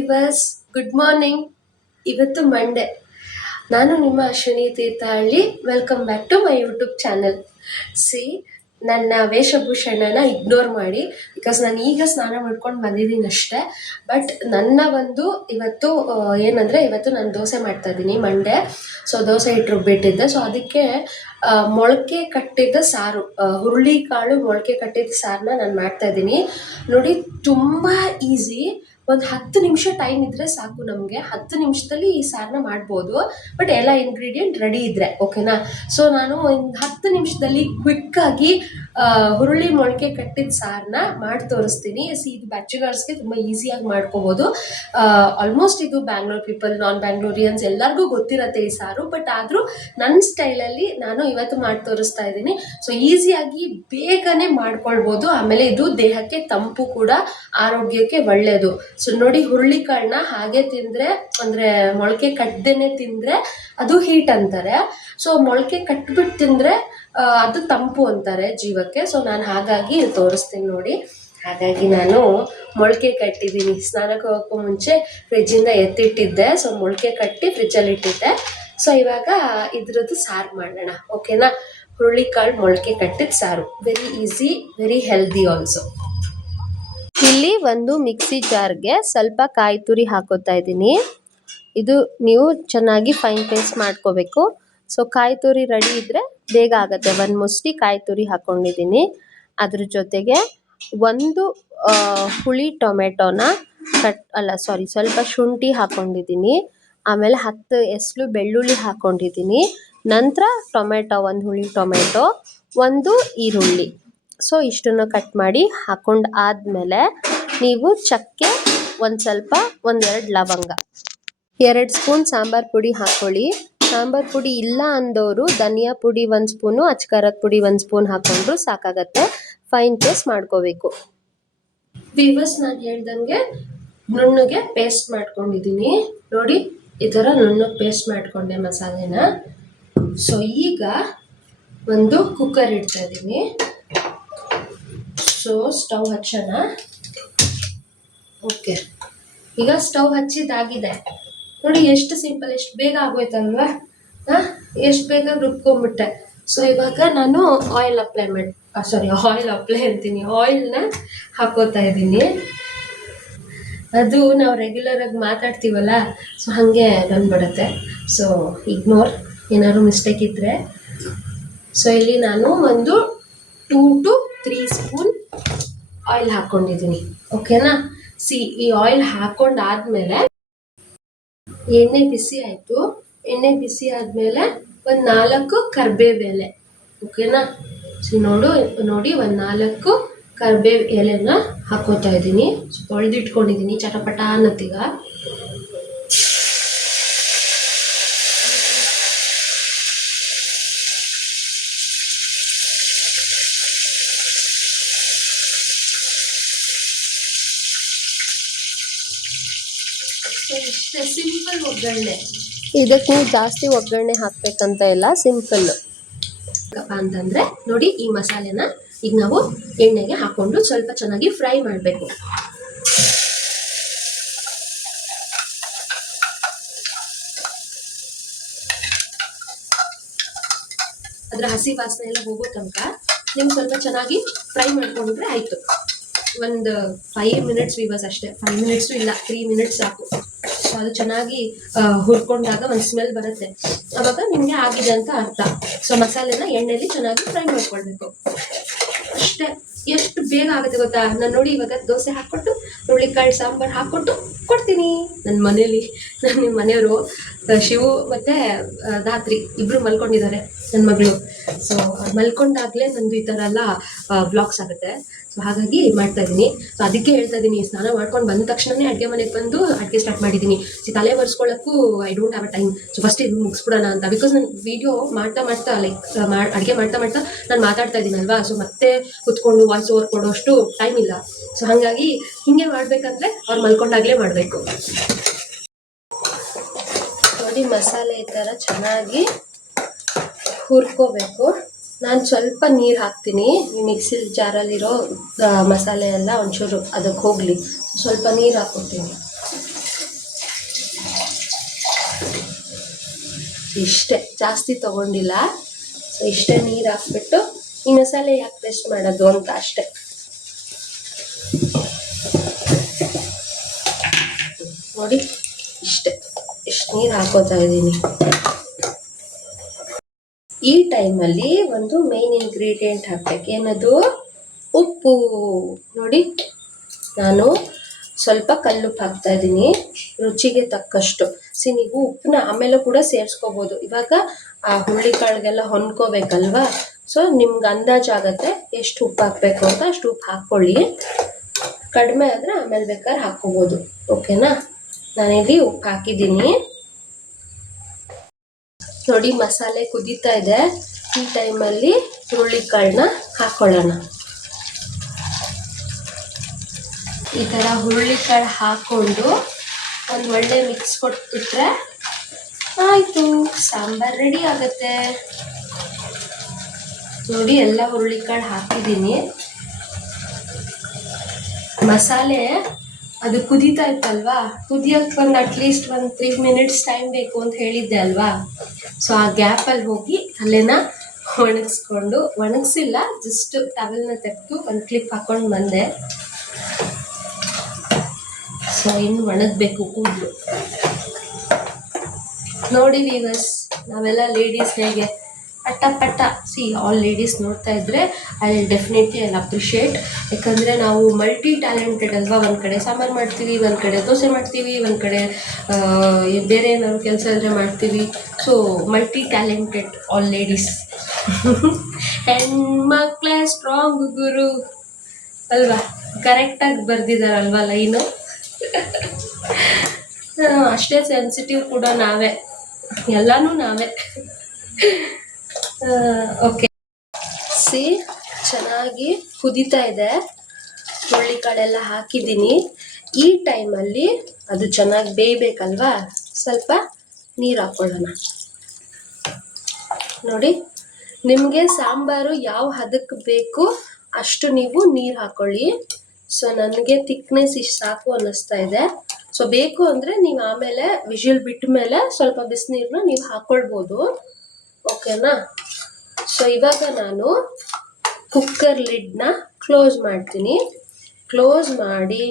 Viewers, good morning. ಇವತ್ತು Monday. ನಾನು ನಿಮ್ಮ Ashwini Thirthahalli. Welcome back to my YouTube channel. See, ನನ್ನ ವೇಷಭೂಷಣನ ಇಗ್ನೋರ್ ಮಾಡಿ, ಬಿಕಾಸ್ ನಾನು ಈಗ ಸ್ನಾನ ಮಾಡ್ಕೊಂಡು ಬಂದಿದ್ದೀನಿ ಅಷ್ಟೇ. ಬಟ್ ನನ್ನ ಒಂದು ಇವತ್ತು ಇವತ್ತು ನಾನು ದೋಸೆ ಮಾಡ್ತಾ ಇದ್ದೀನಿ, ಮಂಡೇ. ಸೊ ದೋಸೆ ಹಿಟ್ಟು ರುಬ್ಬಿಟ್ಟಿದ್ದೆ. ಸೊ ಅದಕ್ಕೆ ಮೊಳಕೆ ಕಟ್ಟಿದ್ದ ಸಾರು, ಹುರುಳಿಕಾಳು ಮೊಳಕೆ ಕಟ್ಟಿದ್ದ ಸಾರನ್ನ ನಾನು ಮಾಡ್ತಾ ಇದ್ದೀನಿ. ನೋಡಿ, ತುಂಬ ಈಸಿ. ಒಂದು 10 ನಿಮಿಷ ಟೈಮ್ ಇದ್ದರೆ ಸಾಕು ನಮಗೆ. 10 ನಿಮಿಷದಲ್ಲಿ ಈ ಸಾರನ್ನ ಮಾಡ್ಬೋದು, ಬಟ್ ಎಲ್ಲ ಇಂಗ್ರೀಡಿಯೆಂಟ್ ರೆಡಿ ಇದ್ದರೆ ಓಕೆನಾ. ಸೊ ನಾನು ಒಂದು 10 ನಿಮಿಷದಲ್ಲಿ ಕ್ವಿಕ್ಕಾಗಿ ಹುರುಳಿ ಮೊಳಕೆ ಕಟ್ಟಿದ ಸಾರನ್ನ ಮಾಡಿ ತೋರಿಸ್ತೀನಿ. ಇದು ಬ್ಯಾಚುಲರ್ಸ್ಗೆ ತುಂಬ ಈಸಿಯಾಗಿ ಮಾಡ್ಕೋಬೋದು. ಆಲ್ಮೋಸ್ಟ್ ಇದು ಬ್ಯಾಂಗ್ಳೂರ್ ಪೀಪಲ್, ನಾನ್ ಬ್ಯಾಂಗ್ಳೂರಿಯನ್ಸ್ ಎಲ್ಲರಿಗೂ ಗೊತ್ತಿರತ್ತೆ ಈ ಸಾರು. ಬಟ್ ಆದರೂ ನನ್ನ ಸ್ಟೈಲಲ್ಲಿ ನಾನು ಇವತ್ತು ಮಾಡಿ ತೋರಿಸ್ತಾ ಇದ್ದೀನಿ. ಸೊ ಈಸಿಯಾಗಿ ಬೇಗನೆ ಮಾಡ್ಕೊಳ್ಬೋದು. ಆಮೇಲೆ ಇದು ದೇಹಕ್ಕೆ ತಂಪು ಕೂಡ, ಆರೋಗ್ಯಕ್ಕೆ ಒಳ್ಳೆಯದು. ಸೊ ನೋಡಿ, ಹುರುಳಿಕಾಳನ್ನ ಹಾಗೆ ತಿಂದರೆ, ಅಂದರೆ ಮೊಳಕೆ ಕಟ್ಟದೇನೆ ತಿಂದರೆ ಅದು ಹೀಟ್ ಅಂತಾರೆ. ಸೊ ಮೊಳಕೆ ಕಟ್ಬಿಟ್ಟು ತಿಂದರೆ ಅದು ತಂಪು ಅಂತಾರೆ ಜೀವಕ್ಕೆ. ಸೊ ನಾನು ಹಾಗಾಗಿ ತೋರಿಸ್ತೀನಿ ನೋಡಿ. ಹಾಗಾಗಿ ನಾನು ಮೊಳಕೆ ಕಟ್ಟಿದ್ದೀನಿ. ಸ್ನಾನಕ್ಕೆ ಹೋಗೋಕ್ಕೂ ಮುಂಚೆ ಫ್ರಿಜ್ಜಿಂದ ಎತ್ತಿಟ್ಟಿದ್ದೆ. ಸೊ ಮೊಳಕೆ ಕಟ್ಟಿ ಫ್ರಿಜ್ಜಲ್ಲಿ ಇಟ್ಟಿದ್ದೆ. ಸೊ ಇವಾಗ ಇದ್ರದ್ದು ಸಾರು ಮಾಡೋಣ ಓಕೆನಾ. ಹುರುಳಿಕಾಳು ಮೊಳಕೆ ಕಟ್ಟಿದ ಸಾರು, very easy, very healthy also. ಇಲ್ಲಿ ಒಂದು ಮಿಕ್ಸಿ ಜಾರ್ಗೆ ಸ್ವಲ್ಪ ಕಾಯಿ ತುರಿ ಹಾಕೋತಾ ಇದ್ದೀನಿ. ಇದು ನೀವು ಚೆನ್ನಾಗಿ ಫೈನ್ ಪೇಸ್ಟ್ ಮಾಡ್ಕೋಬೇಕು. ಸೊ ಕಾಯಿ ತುರಿ ರೆಡಿ ಇದ್ದರೆ ಬೇಗ ಆಗುತ್ತೆ. ಒಂದು ಮುಷ್ಟಿ ಕಾಯಿ ತುರಿ ಹಾಕ್ಕೊಂಡಿದ್ದೀನಿ. ಅದ್ರ ಜೊತೆಗೆ ಒಂದು ಹುಳಿ ಟೊಮೆಟೊನ ಸ್ವಲ್ಪ ಶುಂಠಿ ಹಾಕ್ಕೊಂಡಿದ್ದೀನಿ. ಆಮೇಲೆ 10 ಎಸ್ಲು ಬೆಳ್ಳುಳ್ಳಿ ಹಾಕ್ಕೊಂಡಿದ್ದೀನಿ. ನಂತರ ಟೊಮೆಟೊ, ಒಂದು ಹುಳಿ ಟೊಮೆಟೊ, ಒಂದು ಈರುಳ್ಳಿ. ಸೊ ಇಷ್ಟನ್ನು ಕಟ್ ಮಾಡಿ ಹಾಕೊಂಡು ಆದಮೇಲೆ ನೀವು ಚಕ್ಕೆ, ಒಂದೆರಡು ಲವಂಗ, 2 ಸ್ಪೂನ್ ಸಾಂಬಾರು ಪುಡಿ ಹಾಕ್ಕೊಳ್ಳಿ. ಸಾಂಬಾರು ಪುಡಿ ಇಲ್ಲ ಅಂದವರು ಧನಿಯಾ ಪುಡಿ 1 ಸ್ಪೂನು, ಅಚ್ಕಾರದ ಪುಡಿ 1 ಸ್ಪೂನ್ ಹಾಕ್ಕೊಂಡ್ರು ಸಾಕಾಗತ್ತೆ. ಫೈನ್ ಪೇಸ್ಟ್ ಮಾಡ್ಕೋಬೇಕು. ವಿವರ್ಸ್, ನಾನು ಹೇಳ್ದಂಗೆ ನುಣ್ಣಗೆ ಪೇಸ್ಟ್ ಮಾಡ್ಕೊಂಡಿದ್ದೀನಿ. ನೋಡಿ, ಈ ಥರ ನುಣ್ಣಗೆ ಪೇಸ್ಟ್ ಮಾಡ್ಕೊಂಡೆ ಮಸಾಲೆನ. ಸೊ ಈಗ ಒಂದು ಕುಕ್ಕರ್ ಇಡ್ತಾ ಇದ್ದೀನಿ. ಸೊ ಸ್ಟವ್ ಹಚ್ಚೋಣ. ಓಕೆ, ಈಗ ಸ್ಟವ್ ಹಚ್ಚಿದಾಗಿದೆ. ನೋಡಿ ಎಷ್ಟು ಸಿಂಪಲ್, ಎಷ್ಟು ಬೇಗ ಆಗೋಯ್ತಲ್ವಾ. ಎಷ್ಟು ಬೇಗ ರುಬ್ಕೊಂಡ್ಬಿಟ್ಟೆ. ಸೊ ಇವಾಗ ನಾನು ಆಯಿಲ್ನ ಹಾಕೋತಾ ಇದ್ದೀನಿ. ಅದು ನಾವು ರೆಗ್ಯುಲರಾಗಿ ಮಾತಾಡ್ತೀವಲ್ಲ, ಸೊ ಹಾಗೆ ಬಂದ್ಬಿಡುತ್ತೆ. ಸೊ ಇಗ್ನೋರ್, ಏನಾದ್ರು ಮಿಸ್ಟೇಕ್ ಇದ್ದರೆ. ಸೊ ಇಲ್ಲಿ ನಾನು ಒಂದು 2 to 3 ಸ್ಪೂನ್ ಆಯಿಲ್ ಹಾಕ್ಕೊಂಡಿದ್ದೀನಿ ಓಕೆನಾ. ಈ ಆಯಿಲ್ ಹಾಕೊಂಡಾದ್ಮೇಲೆ ಎಣ್ಣೆ ಬಿಸಿ ಆಯಿತು. ಎಣ್ಣೆ ಬಿಸಿ ಆದಮೇಲೆ ಒಂದು 4 ಕರ್ಬೇವು ಎಲೆ ಓಕೆನಾ. ಸೊ ನೋಡಿ ಒಂದು 4 ಕರ್ಬೇವು ಎಲೆನ ಹಾಕೋತಾ ಇದ್ದೀನಿ. ತೊಳೆದಿಟ್ಕೊಂಡಿದ್ದೀನಿ ಚಟಪಟ ಅನ್ನತ್ತೀಗ. ಇಷ್ಟೇ ಸಿಂಪಲ್ ಒಗ್ಗರಣೆ. ಇದಕ್ಕೆ ನೀವು ಜಾಸ್ತಿ ಒಗ್ಗರಣೆ ಹಾಕ್ಬೇಕಂತ ಇಲ್ಲ, ಸಿಂಪಲ್ ಅಂತಂದ್ರೆ ನೋಡಿ. ಈ ಮಸಾಲೆನ ಈಗ ನಾವು ಎಣ್ಣೆಗೆ ಹಾಕೊಂಡು ಸ್ವಲ್ಪ ಚೆನ್ನಾಗಿ ಫ್ರೈ ಮಾಡಬೇಕು. ಅದರ ಹಸಿ ವಾಸನೆ ಎಲ್ಲ ಹೋಗೋ ತನಕ ನೀವು ಸ್ವಲ್ಪ ಚೆನ್ನಾಗಿ ಫ್ರೈ ಮಾಡ್ಕೊಂಡ್ರೆ ಆಯ್ತು. ಒಂದು 5 ಮಿನಿಟ್ಸ್ ವಿವರ್ಸ್ ಅಷ್ಟೇ. 5 ಮಿನಿಟ್ಸು ಇಲ್ಲ, 3 ಮಿನಿಟ್ಸ್ ಸಾಕು. ಸೊ ಅದು ಚೆನ್ನಾಗಿ ಹುರ್ಕೊಂಡಾಗ ಒಂದು ಸ್ಮೆಲ್ ಬರುತ್ತೆ. ಅವಾಗ ನಿಮಗೆ ಆಗಿದೆ ಅಂತ ಅರ್ಥ. ಸೊ ಮಸಾಲೆನ ಎಣ್ಣೆಯಲ್ಲಿ ಚೆನ್ನಾಗಿ ಫ್ರೈ ಮಾಡ್ಕೊಳ್ಬೇಕು ಅಷ್ಟೇ. ಎಷ್ಟು ಬೇಗ ಆಗುತ್ತೆ ಗೊತ್ತಾ. ನಾನು ನೋಡಿ ಇವಾಗ ದೋಸೆ ಹಾಕ್ಕೊಟ್ಟು ಹುರುಳಿಕಾಳು ಸಾಂಬಾರು ಹಾಕ್ಕೊಟ್ಟು ಕೊಡ್ತೀನಿ. ನನ್ನ ಮನೇಲಿ ನನ್ನ ಮನೆಯವರು ಶಿವು ಮತ್ತು ಧಾತ್ರಿ ಇಬ್ಬರು ಮಲ್ಕೊಂಡಿದ್ದಾರೆ, ನನ್ನ ಮಗಳು. ಸೊ ಮಲ್ಕೊಂಡಾಗಲೇ ನಂದು ಈ ಥರ ಎಲ್ಲ ವ್ಲಾಗ್ಸ್ ಆಗುತ್ತೆ. ಸೊ ಹಾಗಾಗಿ ಮಾಡ್ತಾ ಇದ್ದೀನಿ. ಸೊ ಅದಕ್ಕೆ ಹೇಳ್ತಾ ಇದ್ದೀನಿ, ಸ್ನಾನ ಮಾಡ್ಕೊಂಡು ಬಂದ ತಕ್ಷಣವೇ ಅಡುಗೆ ಮನೆಗೆ ಬಂದು ಅಡುಗೆ ಸ್ಟಾರ್ಟ್ ಮಾಡಿದ್ದೀನಿ. ತಲೆ ಒರೆಸ್ಕೊಳ್ಳೋಕ್ಕೂ I don't have a time. So first ಇದು ಮುಗಿಸ್ಬಿಡೋಣ ಅಂತ. ಬಿಕಾಸ್ ನಾನು ವೀಡಿಯೋ ಮಾಡ್ತಾ ಅಡುಗೆ ಮಾಡ್ತಾ ನಾನು ಮಾತಾಡ್ತಾ ಇದ್ದೀನಲ್ವಾ. ಸೊ ಮತ್ತೆ ಕುತ್ಕೊಂಡು ವಾಯ್ಸ್ ಓವರ್ ಕೊಡೋಷ್ಟು ಟೈಮ್ ಇಲ್ಲ. ಸೊ ಹಾಗಾಗಿ ಹೀಗೆ ಮಾಡಬೇಕಂದ್ರೆ ಅವ್ರು ಮಲ್ಕೊಂಡಾಗಲೇ ಮಾಡಬೇಕು. ನೋಡಿ, ಮಸಾಲೆ ಈ ಥರ ಚೆನ್ನಾಗಿ ಹುರ್ಕೋಬೇಕು. ನಾನು ಸ್ವಲ್ಪ ನೀರು ಹಾಕ್ತೀನಿ. ಈ ಮಿಕ್ಸಿ ಜಾರಲ್ಲಿರೋ ಮಸಾಲೆ ಎಲ್ಲ ಒಂಚೂರು ಅದಕ್ಕೆ ಹೋಗಲಿ, ಸ್ವಲ್ಪ ನೀರು ಹಾಕ್ಕೊತೀನಿ. ಇಷ್ಟೇ, ಜಾಸ್ತಿ ತಗೊಂಡಿಲ್ಲ. ಸೊ ಇಷ್ಟೇ ನೀರು ಹಾಕ್ಬಿಟ್ಟು ಈ ಮಸಾಲೆ ಯಾಕೆ ವೇಸ್ಟ್ ಮಾಡೋದು ಅಂತ ಅಷ್ಟೇ. ನೋಡಿ ಇಷ್ಟೇ, ಇಷ್ಟು ನೀರು ಹಾಕೋತಾ ಇದ್ದೀನಿ. ಈ ಟೈಮಲ್ಲಿ ಒಂದು ಮೇನ್ ಇಂಗ್ರೀಡಿಯೆಂಟ್ ಹಾಕ್ಬೇಕು. ಏನದು? ಉಪ್ಪು. ನೋಡಿ ನಾನು ಸ್ವಲ್ಪ ಕಲ್ಲುಪ್ಪು ಹಾಕ್ತಾ ಇದ್ದೀನಿ, ರುಚಿಗೆ ತಕ್ಕಷ್ಟು. ನೀವು ಉಪ್ಪನ್ನ ಆಮೇಲೆ ಕೂಡ ಸೇರಿಸ್ಕೋಬೋದು. ಇವಾಗ ಆ ಹುರುಳಿಕಾಳಿಗೆಲ್ಲ ಹೊಂದ್ಕೋಬೇಕಲ್ವಾ, ಸೊ ನಿಮ್ಗೆ ಅಂದಾಜಾಗತ್ತೆ ಎಷ್ಟು ಉಪ್ಪು ಹಾಕಬೇಕು ಅಂತ ಅಷ್ಟು ಉಪ್ಪು ಹಾಕ್ಕೊಳ್ಳಿ. ಕಡಿಮೆ ಆದರೆ ಆಮೇಲೆ ಬೇಕಾದ್ರೆ ಹಾಕ್ಕೋಬೋದು. ಓಕೆನಾ? ನಾನಿಲ್ಲಿ ಉಪ್ಪು ಹಾಕಿದ್ದೀನಿ. ನೋಡಿ ಮಸಾಲೆ ಕುದೀತಾ ಇದೆ. ಈ ಟೈಮಲ್ಲಿ ಹುರುಳಿಕಾಳನ್ನ ಹಾಕ್ಕೊಳ್ಳೋಣ. ಈ ಥರ ಹುರುಳಿಕಾಳು ಹಾಕ್ಕೊಂಡು ಒಂದು ಒಳ್ಳೆ ಮಿಕ್ಸ್ ಕೊಟ್ಬಿಟ್ರೆ ಆಯಿತು, ಸಾಂಬಾರು ರೆಡಿ ಆಗುತ್ತೆ. ನೋಡಿ ಎಲ್ಲ ಹುರುಳಿಕಾಳು ಹಾಕಿದ್ದೀನಿ. ಮಸಾಲೆ ಅದು ಕುದೀತಾ ಇತ್ತಲ್ವಾ, ಕುದಿಯೋಕ್ಕೆ ಒಂದು ಅಟ್ಲೀಸ್ಟ್ ಒಂದು 3 ಮಿನಿಟ್ಸ್ ಟೈಮ್ ಬೇಕು ಅಂತ ಹೇಳಿದ್ದೆ ಅಲ್ವಾ. ಸೊ ಆ ಗ್ಯಾಪಲ್ಲಿ ಹೋಗಿ ತಲೆನ ಒಣಗಿಸಿಲ್ಲ, ಜಸ್ಟ್ ಟವೆಲ್ನ ತೆಗೆದು ಒಂದು ಕ್ಲಿಪ್ ಹಾಕೊಂಡು ಬಂದೆ. ಸೊ ಇನ್ನು ಒಣಗಬೇಕು ಕೂದಲು. ನೋಡಿ ವೀವರ್ಸ್, ನಾವೆಲ್ಲ ಲೇಡೀಸ್ ಹೇಗೆ ಪಟ್ಟ ಪಟ್ಟ ಆಲ್ ಲೇಡೀಸ್ ನೋಡ್ತಾ ಇದ್ರೆ ಐ ಡೆಫಿನೆಟ್ಲಿ ಅಪ್ರಿಷಿಯೇಟ್. ಯಾಕಂದರೆ ನಾವು ಮಲ್ಟಿ ಟ್ಯಾಲೆಂಟೆಡ್ ಅಲ್ವಾ. ಒಂದು ಕಡೆ ಸಾಂಬಾರು ಮಾಡ್ತೀವಿ, ಒಂದು ಕಡೆ ದೋಸೆ ಮಾಡ್ತೀವಿ, ಒಂದು ಕಡೆ ಬೇರೆ ಏನಾದ್ರು ಕೆಲಸ ಇದ್ರೆ ಮಾಡ್ತೀವಿ. So multi talented all ladies. ಹೆಣ್ಮಕ್ಳೇ ಸ್ಟ್ರಾಂಗ್ ಗುರು ಅಲ್ವಾ? ಕರೆಕ್ಟಾಗಿ ಬರ್ದಿದ್ದಾರಲ್ವಾ ಲೈನು. ಅಷ್ಟೇ ಸೆನ್ಸಿಟಿವ್ ಕೂಡ ನಾವೇ, ಎಲ್ಲನೂ ನಾವೇ. ಓಕೆ, ಚೆನ್ನಾಗಿ ಕುದೀತಾ ಇದೆ. ಹುರುಳಿಕಾಳೆಲ್ಲ ಹಾಕಿದ್ದೀನಿ. ಈ ಟೈಮಲ್ಲಿ ಅದು ಚೆನ್ನಾಗಿ ಬೇಯಬೇಕಲ್ವಾ, ಸ್ವಲ್ಪ ನೀರು ಹಾಕ್ಕೊಳ್ಳೋಣ. ನೋಡಿ, ನಿಮಗೆ ಸಾಂಬಾರು ಯಾವ ಹದಕ್ಕೆ ಬೇಕು ಅಷ್ಟು ನೀವು ನೀರು ಹಾಕ್ಕೊಳ್ಳಿ. ಸೊ ನನಗೆ ಥಿಕ್ನೆಸ್ ಇಷ್ಟು ಸಾಕು ಅನ್ನಿಸ್ತಾ ಇದೆ. ಸೊ ಬೇಕು ಅಂದರೆ ನೀವು ಆಮೇಲೆ ವಿಷಲ್ ಬಿಟ್ಟ ಮೇಲೆ ಸ್ವಲ್ಪ ಬಿಸಿನೀರನ್ನ ನೀವು ಹಾಕ್ಕೊಳ್ಬೋದು. ಓಕೆನಾ? ಸೊ ಇವಾಗ ನಾನು ಕುಕ್ಕರ್ ಲಿಡ್ನ ಕ್ಲೋಸ್ ಮಾಡ್ತೀನಿ. ಕ್ಲೋಸ್ ಮಾಡಿ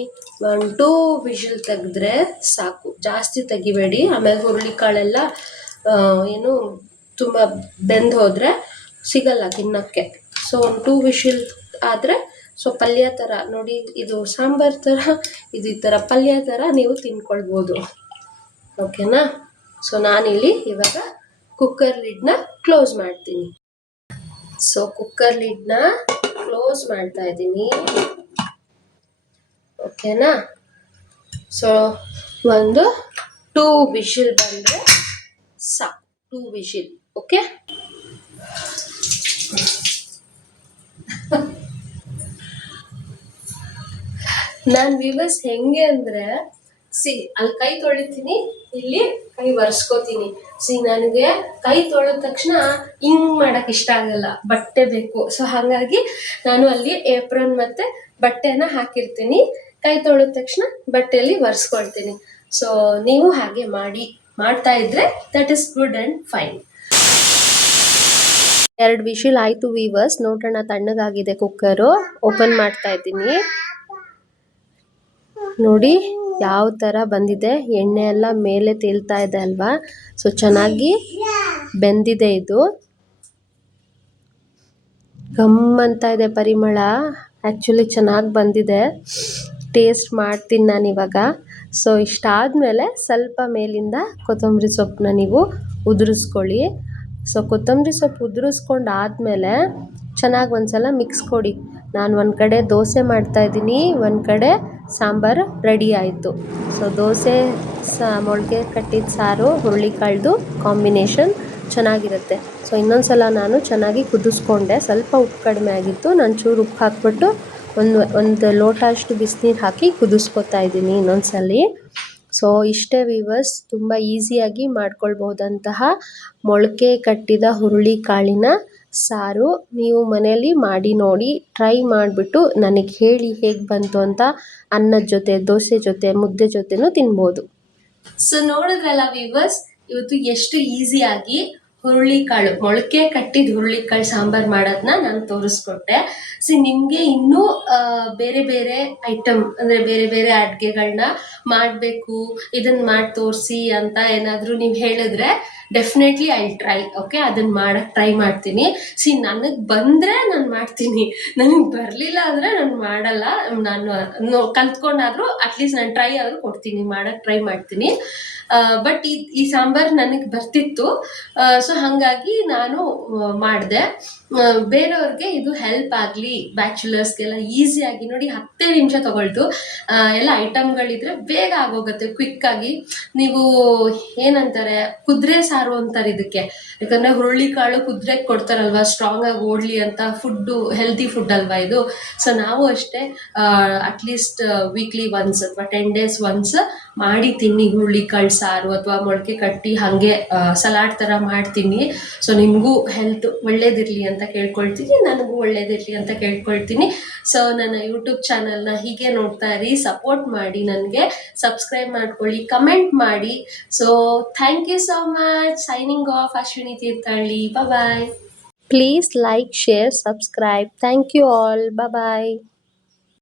1-2 ವಿಷಲ್ ತೆಗೆದ್ರೆ ಸಾಕು, ಜಾಸ್ತಿ ತೆಗಿಬೇಡಿ. ಆಮೇಲೆ ಹುರುಳಿಕಾಳೆಲ್ಲ ಏನು ತುಂಬ ಬೆಂದು ಹೋದರೆ ಸಿಗಲ್ಲ ತಿನ್ನೋಕ್ಕೆ. ಸೊ 1-2 ವಿಷಲ್ ಆದರೆ ಸೊ ಪಲ್ಯ ಥರ ನೋಡಿ, ಇದು ಸಾಂಬಾರು ಥರ, ಇದು ಈ ಥರ ಪಲ್ಯ ಥರ ನೀವು ತಿನ್ಕೊಳ್ಬೋದು. ಓಕೆನಾ? ಸೊ ನಾನಿಲ್ಲಿ ಇವಾಗ ಕುಕ್ಕರ್ ಲಿಡ್ನ ಕ್ಲೋಸ್ ಮಾಡ್ತೀನಿ. ಸೊ ಕುಕ್ಕರ್ ಲಿಡ್ನ ಕ್ಲೋಸ್ ಮಾಡ್ತಾ ಇದ್ದೀನಿ. ಓಕೆನಾ? ಸೊ ಒಂದು 2 ವಿಷಲ್ ಬಂದರೆ ಸಾಕು, 2 ವಿಷಲ್. ಓಕೆ, ನಾನು ವಿವಸ್ ಹೆಂಗೆ ಅಂದರೆ ಅಲ್ಲಿ ಕೈ ತೊಳಿತೀನಿ, ಇಲ್ಲಿ ಕೈ ಒರೆಸ್ಕೋತೀನಿ. ನನಗೆ ಕೈ ತೊಳೆದ ತಕ್ಷಣ ಹಿಂಗ್ ಮಾಡಕ್ ಇಷ್ಟ ಆಗಲ್ಲ, ಬಟ್ಟೆ ಬೇಕು. ಸೊ ಹಾಗಾಗಿ ನಾನು ಅಲ್ಲಿ ಏಪ್ರನ್ ಮತ್ತೆ ಬಟ್ಟೆನ ಹಾಕಿರ್ತೀನಿ. ಕೈ ತೊಳೆದ ತಕ್ಷಣ ಬಟ್ಟೆಯಲ್ಲಿ ಒರೆಸ್ಕೊಳ್ತೀನಿ. ಸೊ ನೀವು ಹಾಗೆ ಮಾಡ್ತಾ ಇದ್ರೆ that is good and fine. 2 whistle ಆಯ್ತು ವೀವರ್ಸ್. ನೋಡೋಣ, ತಣ್ಣಗಾಗಿದೆ ಕುಕ್ಕರು. ಓಪನ್ ಮಾಡ್ತಾ ಇದ್ದೀನಿ. ನೋಡಿ ಯಾವ ಥರ ಬಂದಿದೆ, ಎಣ್ಣೆ ಎಲ್ಲ ಮೇಲೆ ತೇಲ್ತಾ ಇದೆ ಅಲ್ವಾ. ಸೊ ಚೆನ್ನಾಗಿ ಬೆಂದಿದೆ. ಇದು ಘಮ್ ಅಂತ ಇದೆ ಪರಿಮಳ. ಆ್ಯಕ್ಚುಲಿ ಚೆನ್ನಾಗಿ ಬಂದಿದೆ. ಟೇಸ್ಟ್ ಮಾಡ್ತೀನಿ ನಾನಿವಾಗ. ಸೊ ಇಷ್ಟಾದಮೇಲೆ ಸ್ವಲ್ಪ ಮೇಲಿಂದ ಕೊತ್ತಂಬರಿ ಸೊಪ್ಪನ್ನ ನೀವು ಉದುರಿಸ್ಕೊಳ್ಳಿ. ಸೊ ಕೊತ್ತಂಬರಿ ಸೊಪ್ಪು ಉದುರಿಸ್ಕೊಂಡಾದ್ಮೇಲೆ ಚೆನ್ನಾಗಿ ಒಂದ್ಸಲ ಮಿಕ್ಸ್ ಕೊಡಿ. ನಾನು ಒಂದು ಕಡೆ ದೋಸೆ ಮಾಡ್ತಾಯಿದ್ದೀನಿ, ಒಂದು ಕಡೆ ಸಾಂಬಾರು ರೆಡಿ ಆಯಿತು. ಸೊ ದೋಸೆ ಮೊಳಕೆ ಕಟ್ಟಿದ ಸಾರು ಹುರುಳಿಕಾಳ್ದು ಕಾಂಬಿನೇಷನ್ ಚೆನ್ನಾಗಿರುತ್ತೆ. ಸೊ ಇನ್ನೊಂದು ಸಲ ನಾನು ಚೆನ್ನಾಗಿ ಕುದಿಸ್ಕೊಂಡೆ. ಸ್ವಲ್ಪ ಉಪ್ಪು ಕಡಿಮೆ ಆಗಿತ್ತು. ನಾನು ಚೂರು ಉಪ್ಪು ಹಾಕ್ಬಿಟ್ಟು ಒಂದು ಲೋಟ ಅಷ್ಟು ಬಿಸಿನೀರು ಹಾಕಿ ಕುದಿಸ್ಕೊತಾ ಇದ್ದೀನಿ ಇನ್ನೊಂದು ಸಲ. ಸೊ ಇಷ್ಟೇ ವೀವರ್ಸ್, ತುಂಬ ಈಸಿಯಾಗಿ ಮಾಡ್ಕೊಳ್ಬಹುದಂತಹ ಮೊಳಕೆ ಕಟ್ಟಿದ ಹುರುಳಿಕಾಳಿನ ಸಾರು. ನೀವು ಮನೆಯಲ್ಲಿ ಮಾಡಿ ನೋಡಿ, ಟ್ರೈ ಮಾಡಿಬಿಟ್ಟು ನನಗೆ ಹೇಳಿ ಹೇಗೆ ಬಂತು ಅಂತ. ಅನ್ನದ ಜೊತೆ, ದೋಸೆ ಜೊತೆ, ಮುದ್ದೆ ಜೊತೆನೂ ತಿನ್ಬೋದು. ಸೊ ನೋಡಿದ್ರಲ್ಲ ವೀವರ್ಸ್, ಇವತ್ತು ಎಷ್ಟು ಈಸಿಯಾಗಿ ಹುರುಳಿಕಾಳು ಮೊಳಕೆ ಕಟ್ಟಿದ ಹುರುಳಿಕಾಳು ಸಾಂಬಾರ್ ಮಾಡೋದನ್ನ ನಾನು ತೋರಿಸ್ಕೊಟ್ಟೆ. ನಿಮಗೆ ಇನ್ನೂ ಬೇರೆ ಬೇರೆ ಐಟಮ್ ಅಂದರೆ ಬೇರೆ ಬೇರೆ ಅಡುಗೆಗಳನ್ನ ಮಾಡಬೇಕು, ಇದನ್ನು ಮಾಡಿ ತೋರಿಸಿ ಅಂತ ಏನಾದರೂ ನೀವು ಹೇಳಿದ್ರೆ ಡೆಫಿನೆಟ್ಲಿ ಐ ಟ್ರೈ. ಓಕೆ, ಅದನ್ನು ಮಾಡೋಕ್ಕೆ ಟ್ರೈ ಮಾಡ್ತೀನಿ. ನನಗೆ ಬಂದರೆ ನಾನು ಮಾಡ್ತೀನಿ, ನನಗೆ ಬರಲಿಲ್ಲ ಅಂದರೆ ನಾನು ಮಾಡಲ್ಲ. ನಾನು ಕಲ್ತ್ಕೊಂಡಾದರೂ ಅಟ್ಲೀಸ್ಟ್ ನಾನು ಟ್ರೈ ಆದರೂ ಕೊಡ್ತೀನಿ, ಮಾಡೋಕ್ಕೆ ಟ್ರೈ ಮಾಡ್ತೀನಿ. ಬಟ್ ಈ ಸಾಂಬಾರು ನನಗೆ ಬರ್ತಿತ್ತು, ಸೊ ಹಾಗಾಗಿ ನಾನು ಮಾಡಿದೆ. ಬೇರೆಯವ್ರಿಗೆ ಇದು ಹೆಲ್ಪ್ ಆಗಲಿ, ಬ್ಯಾಚುಲರ್ಸ್ಗೆಲ್ಲ ಈಸಿಯಾಗಿ ನೋಡಿ 10 ನಿಮಿಷ ತಗೊಳ್ತು. ಎಲ್ಲ ಐಟಮ್ಗಳಿದ್ರೆ ಬೇಗ ಆಗೋಗುತ್ತೆ, ಕ್ವಿಕ್ಕಾಗಿ. ನೀವು ಏನಂತಾರೆ ಕುದುರೆ ಸಾರು ಅಂತಾರೆ ಇದಕ್ಕೆ, ಯಾಕಂದರೆ ಹುರುಳಿಕಾಳು ಕುದುರೆಗೆ ಕೊಡ್ತಾರಲ್ವ ಸ್ಟ್ರಾಂಗ್ ಆಗಿ ಓಡಲಿ ಅಂತ. ಫುಡ್ಡು ಹೆಲ್ತಿ ಫುಡ್ ಅಲ್ವಾ ಇದು. ಸೊ ನಾವು ಅಷ್ಟೇ ಅಟ್ಲೀಸ್ಟ್ ವೀಕ್ಲಿ ಒನ್ಸ್ ಅಥವಾ 10 days ಒನ್ಸ್ ಮಾಡಿ ತಿನ್ನಿ ಹುರುಳಿಕಾಳು ಸಾರು, ಅಥವಾ ಮೊಳಕೆ ಕಟ್ಟಿ ಹಾಗೆ ಸಲಾಡ್ ಥರ ಮಾಡ್ತೀನಿ. ಸೊ ನಿಮಗೂ ಹೆಲ್ತ್ ಒಳ್ಳೇದಿರಲಿ ಅಂತ ಕೇಳ್ಕೊಳ್ತೀನಿ, ನನಗೂ ಒಳ್ಳೇದಿರಲಿ ಅಂತ ಕೇಳ್ಕೊಳ್ತೀನಿ. ಸೊ ನನ್ನ ಯೂಟ್ಯೂಬ್ ಚಾನಲ್ನ ಹೀಗೆ ನೋಡ್ತಾ ಇರಿ, ಸಪೋರ್ಟ್ ಮಾಡಿ, ನನಗೆ ಸಬ್ಸ್ಕ್ರೈಬ್ ಮಾಡ್ಕೊಳ್ಳಿ, ಕಮೆಂಟ್ ಮಾಡಿ. So thank you so much. Signing off, Ashwini Thirthahalli. Bye. Please like, share, subscribe. Thank you all. Bye bye.